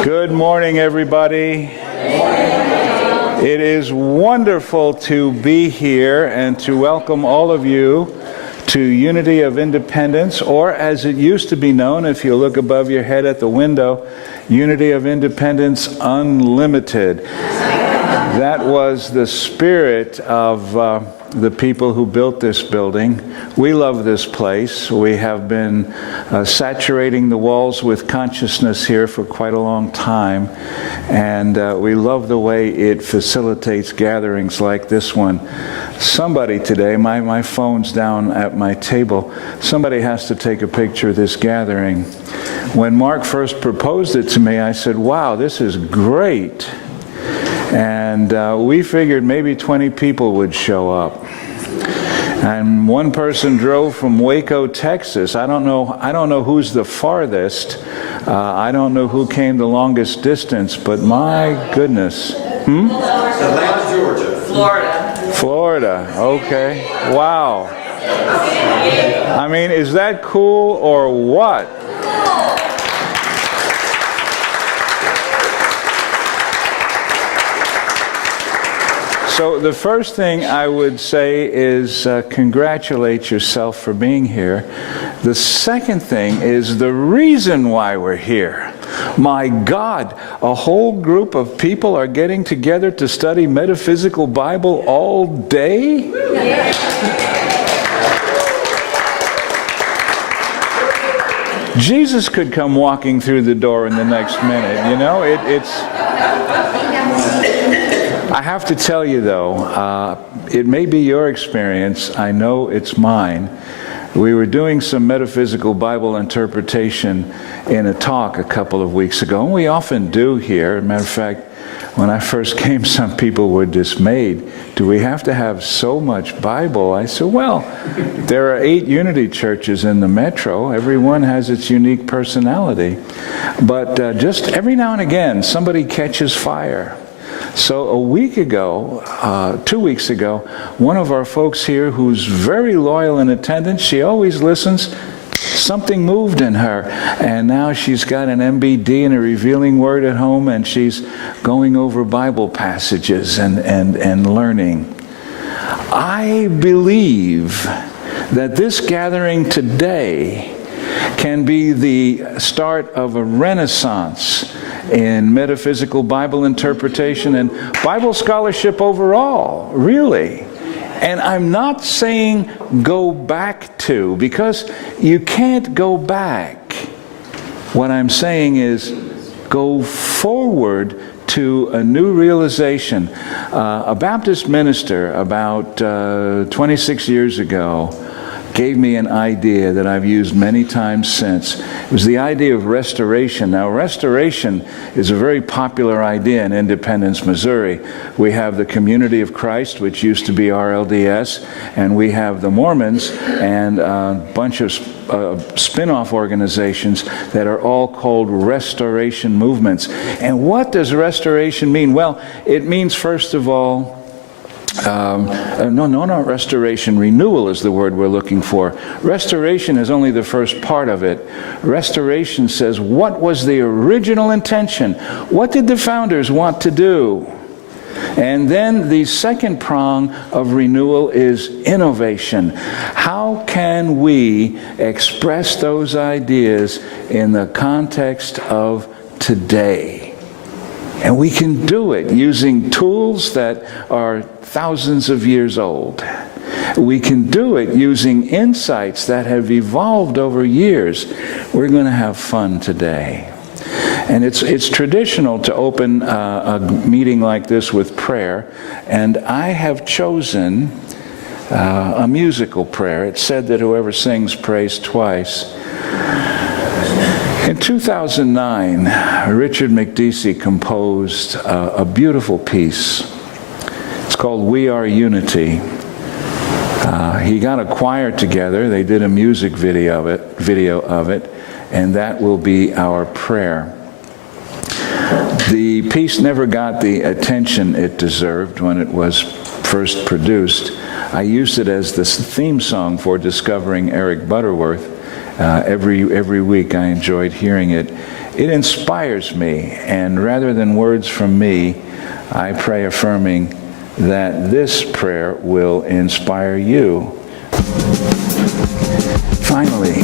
Good morning, everybody. It is wonderful to be here and to welcome all of you to Unity of Independence, or as it used to be known, if you look above your head at the window, Unity of Independence Unlimited. That was the spirit of the people who built this building. We love this place. We have been saturating the walls with consciousness here for quite a long time, and we love the way it facilitates gatherings like this one. Somebody today, my phone's down at my table, somebody has to take a picture of this gathering. When Mark first proposed it to me, I said, wow, this is great. And we figured maybe 20 people would show up. And one person drove from Waco, Texas. I don't know who's the farthest. I don't know who came the longest distance, but my goodness. Atlanta, Georgia. Florida. Okay. Wow. I mean, is that cool or what? So the first thing I would say is congratulate yourself for being here. The second thing is the reason why we're here. My God, a whole group of people are getting together to study Metaphysical Bible all day? Jesus could come walking through the door in the next minute, you know? It's... I have to tell you, though, it may be your experience. I know it's mine. We were doing some metaphysical Bible interpretation in a talk a couple of weeks ago, and we often do here. As a matter of fact, when I first came, some people were dismayed. Do we have to have so much Bible? I said, well, there are 8 Unity churches in the metro. Every one has its unique personality. But just every now and again, somebody catches fire. So a week ago, 2 weeks ago, one of our folks here who's very loyal in attendance, she always listens, something moved in her. And now she's got an MBD and a Revealing Word at home, and she's going over Bible passages and learning. I believe that this gathering today can be the start of a renaissance in metaphysical Bible interpretation and Bible scholarship overall, really. And I'm not saying go back to, because you can't go back. What I'm saying is go forward to a new realization. A Baptist minister about 26 years ago gave me an idea that I've used many times since. It was the idea of restoration. Now, restoration is a very popular idea in Independence, Missouri. We have the Community of Christ, which used to be RLDS, and we have the Mormons and a bunch of spin-off organizations that are all called restoration movements. And what does restoration mean? Well, it means, first of all, not restoration. Renewal is the word we're looking for. Restoration is only the first part of it. Restoration says, what was the original intention? What did the founders want to do? And then the second prong of renewal is innovation. How can we express those ideas in the context of today? And we can do it using tools that are thousands of years old. We can do it using insights that have evolved over years. We're going to have fun today. And it's traditional to open a meeting like this with prayer. And I have chosen a musical prayer. It's said that whoever sings prays twice. In 2009, Richard McDeesey composed a beautiful piece. It's called We Are Unity. He got a choir together. They did a music video of it, and that will be our prayer. The piece never got the attention it deserved when it was first produced. I used it as the theme song for Discovering Eric Butterworth. Every week I enjoyed hearing it. it inspires me. And rather than words from me, I pray affirming that this prayer will inspire you. Finally,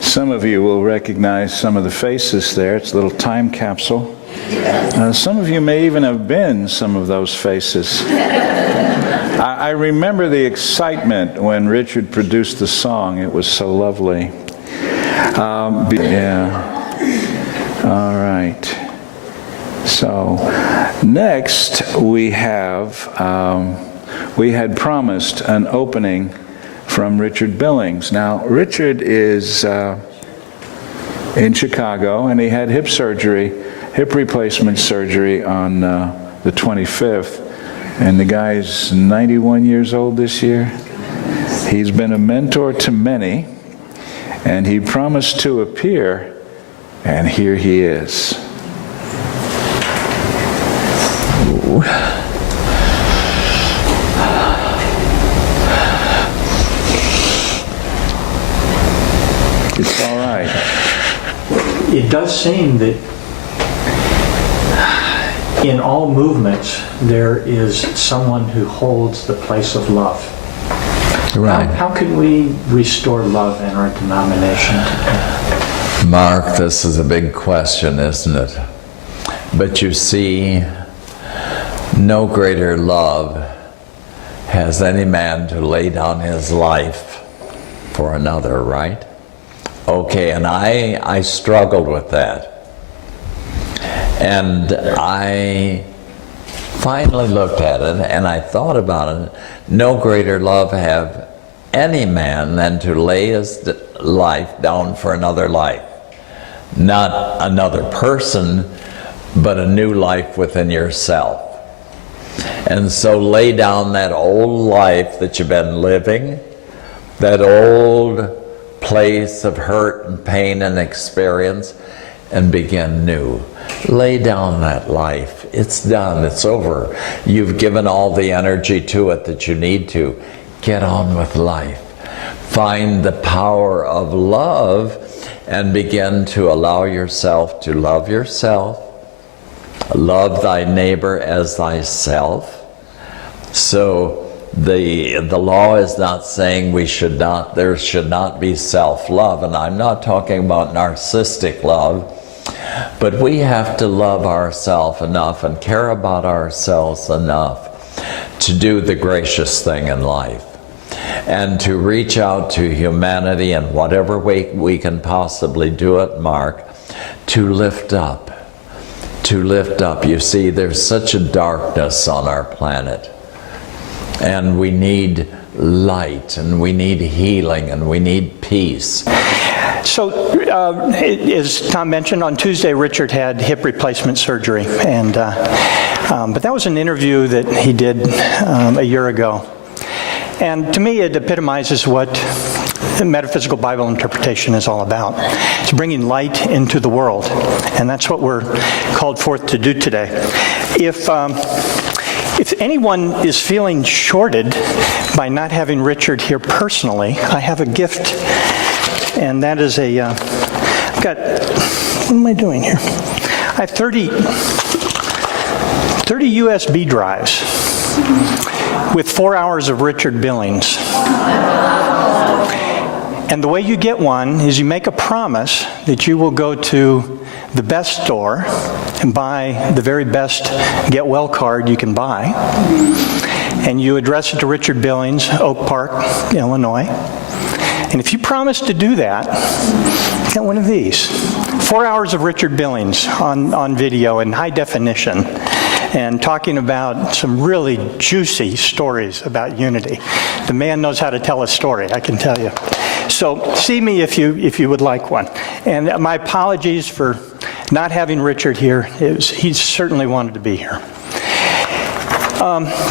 some of you will recognize some of the faces there. It's a little time capsule. Some of you may even have been some of those faces. I remember the excitement when Richard produced the song. It was so lovely. Yeah. All right. So next we had promised an opening from Richard Billings. Now, Richard is in Chicago, and he had hip replacement surgery on the 25th, and the guy's 91 years old this year. He's been a mentor to many, and he promised to appear, and here he is. it does seem that in all movements there is someone who holds the place of love. Right. How can we restore love in our denomination today? Mark, this is a big question, isn't it? But you see, no greater love has any man to lay down his life for another, right? Okay, and I struggled with that. And I finally looked at it and I thought about it. No greater love have any man than to lay his life down for another life. Not another person, but a new life within yourself. And so lay down that old life that you've been living, that old place of hurt and pain and experience, and begin new. Lay down that life. It's done. It's over. You've given all the energy to it that you need to. Get on with life. Find the power of love and begin to allow yourself to love yourself. Love thy neighbor as thyself. So the law is not saying there should not be self-love, and I'm not talking about narcissistic love, but we have to love ourselves enough and care about ourselves enough to do the gracious thing in life and to reach out to humanity in whatever way we can possibly do it, Mark, to lift up. To lift up. You see, there's such a darkness on our planet, and we need light, and we need healing, and we need peace. So, as Tom mentioned, on Tuesday, Richard had hip replacement surgery, and but that was an interview that he did a year ago. And to me, it epitomizes what metaphysical Bible interpretation is all about. It's bringing light into the world, and that's what we're called forth to do today. If anyone is feeling shorted by not having Richard here personally, I have a gift, and that is I've got, what am I doing here? I have 30 USB drives with 4 hours of Richard Billings. And the way you get one is you make a promise that you will go to the best store and buy the very best get well card you can buy. And you address it to Richard Billings, Oak Park, Illinois. And if you promise to do that, get one of these. 4 hours of Richard Billings on video in high definition, and talking about some really juicy stories about unity. The man knows how to tell a story, I can tell you. So see me if you would like one. And my apologies for not having Richard here. He certainly wanted to be here.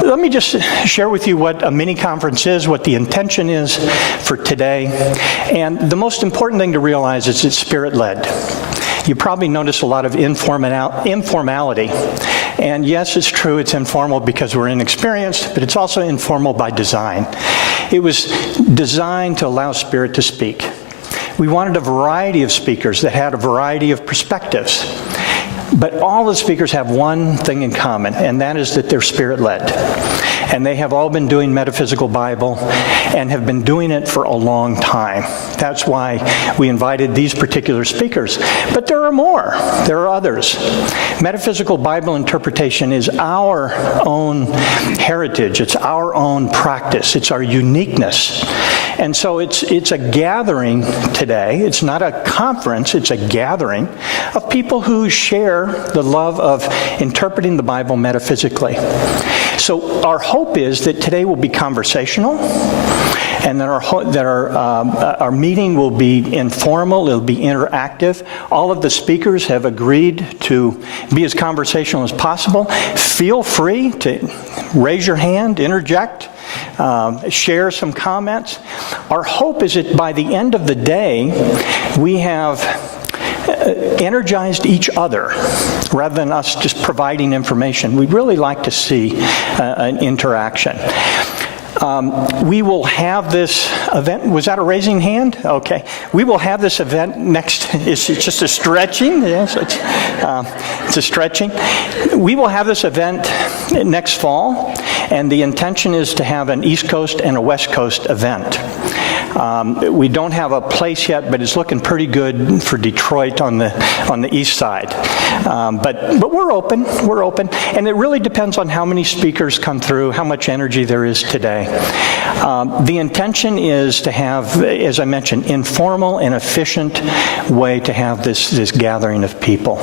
Let me just share with you what a mini-conference is, what the intention is for today. And the most important thing to realize is it's Spirit-led. You probably notice a lot of informality. And yes, it's true, it's informal because we're inexperienced, but it's also informal by design. It was designed to allow Spirit to speak. We wanted a variety of speakers that had a variety of perspectives. But all the speakers have one thing in common, and that is that they're Spirit-led. And they have all been doing Metaphysical Bible and have been doing it for a long time. That's why we invited these particular speakers. But there are more. There are others. Metaphysical Bible interpretation is our own heritage. It's our own practice. It's our uniqueness. And so it's a gathering today. It's not a conference. It's a gathering of people who share the love of interpreting the Bible metaphysically. So our hope is that today will be conversational, and that our meeting will be informal, it'll be interactive. All of the speakers have agreed to be as conversational as possible. Feel free to raise your hand, interject, share some comments. Our hope is that by the end of the day, we have energized each other rather than us just providing information. We'd really like to see an interaction. We will have this event. Was that a raising hand? Okay. We will have this event next. It's just a stretching. Yes, it's a stretching. We will have this event next fall, and the intention is to have an East Coast and a West Coast event. We don't have a place yet, but it's looking pretty good for Detroit on the east side. But we're open. We're open, and it really depends on how many speakers come through, how much energy there is today. The intention is to have, as I mentioned, informal and efficient way to have this gathering of people.